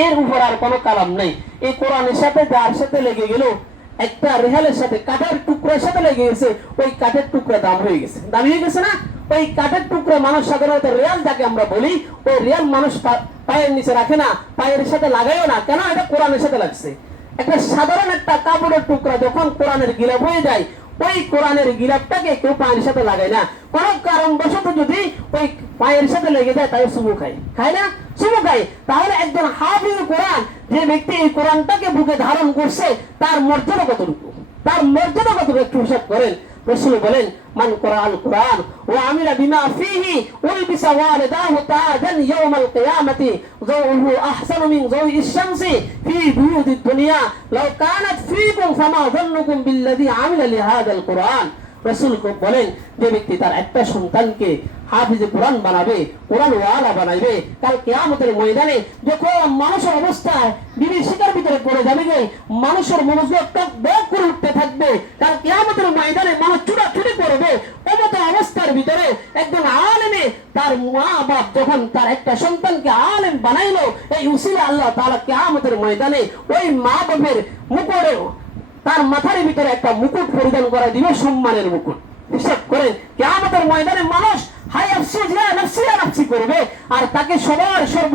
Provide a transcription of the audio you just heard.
এর উপর আর কোনো কালাম নেই। এই কোরআনের সাথে যার সাথে লেগে গেল, একটা রেহালের সাথে, কাঠের টুকরার সাথে লেগে গেছে, ওই কাঠের টুকরা দাম হয়ে গেছে। দাম হয়ে গেছে না? ওই কাঠের টুকরা মানুষ সাধারণত রেয়াল যাকে আমরা বলি, ওই রেয়াল মানুষ পায়ের নিচে রাখে না, পায়ের সাথে লাগাইও না। কেন? এটা কোরআনের সাথে লাগছে। একটা সাধারণ একটা কাপড়ের টুকরা যখন কোরআনের গিলাপ হয়ে যায় ওই কোরআনের গিলাপটাকে কেউ পায়ের সাথে লাগায় না। কোন কারণবশত যদি ওই পায়ের সাথে লেগে যায় তাই চুমু খায়। খায় না? চুমু খায়। তাহলে একজন হাফিজ কোরআন, যে ব্যক্তি এই কোরআনটাকে বুকে ধারণ করছে, তার মর্যাদা কতটুকু? তার মর্যাদা কতটুকু একটু হিসাব করেন। রসুল বলেন, মান কোরআন কোরআন। ও আমিরা বিমা ফিহি উলবিসা ওয়ালিদাহু তাজান ইয়াউমাল কিয়ামাতি। যাওহু আহসানু মিন যাওই ইশ-শামসি ফি বুয়ুদিদ দুনিয়া। লাউ কানাত ফীকুম ফামা যান্নুকুম বিল্লাযী আমিলা লিহাদাল কোরআন। রসুল বলেন, যে ব্যক্তি তার একটা সন্তানকে হাফিজে কোরআন বানাবে কোরআন ওয়ালা কেয়ামতের ময়দানে যখন মানুষের অবস্থায় বিভীষিকার ভিতরে পড়ে যাবে, মানুষের মনোযোগ টক করে উঠতে থাকবে কাল কেয়ামতের ময়দানে মানুষ চুরা চুরি করবে অমত অবস্থার ভিতরে একজন তার মা বাপ যখন তার একটা সন্তানকে আলেম বানাইলো, এই উসিলে আল্লাহ তাআলা কেয়ামতের ময়দানে ওই মা বাপের মুখরে তার মাথার ভিতরে একটা মুকুট পরিধান করা দিবে, সম্মানের মুকুট। হিসাব করেন, কেয়ামতের ময়দানে মানুষ হাই আফসোস করবে, আর তাকে সবার সর্ব